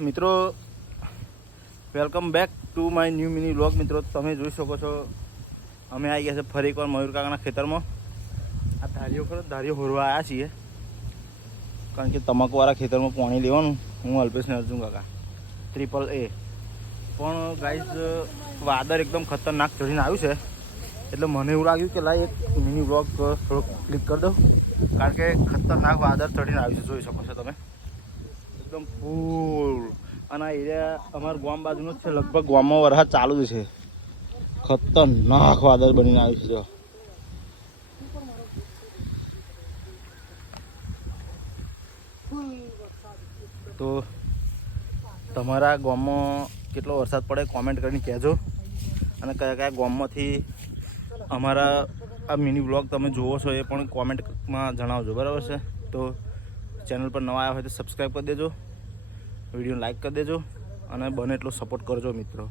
મિત્રો welcome back to my new mini vlog મિત્રો, તમે જોઈ શકો છો, અમે આવી ગયા છે ફરી એકવાર મયુર કાકાના ખેતરમાં. આ ધારીઓ ખરો, ધારીઓ હોરવા આવ્યા છીએ. કારણ કે તમાકુવાળા ખેતરમાં પાણી લેવાનું. હું અલ્પેશ અર્જુન કાકા. ટ્રિપલ એ પણ ગાઈઝ વાદળ એકદમ ખતરનાક ચડીને આવ્યું છે. એટલે મને એવું લાગ્યું કે લાય એક મિની વ્લોગ થોડોક ક્લિક કરી દઉં. કારણ કે ખતરનાક વાદળ ચડીને આવ્યું છે, જોઈ શકો છો તમે. એકદમ ફૂલ અને આ એરિયા અમારા ગામ બાજુનો જ છે, લગભગ ગામમાં વરસાદ ચાલુ જ છે. ખતરનાક વાદળ બનીને આવ્યું છે તો તમારા ગામમાં કેટલો વરસાદ પડે કોમેન્ટ કરીને કહેજો. અને કયા કયા ગામમાંથી અમારા આ મિની બ્લોગ તમે જુઓ છો એ પણ કોમેન્ટમાં જણાવજો, બરાબર છે? તો ચેનલ પર નવા આવ્યા હોય તો સબસ્ક્રાઈબ કરી દેજો. વીડિયો લાઇક કરી દેજો અને બને એટલો સપોર્ટ કરજો મિત્રો.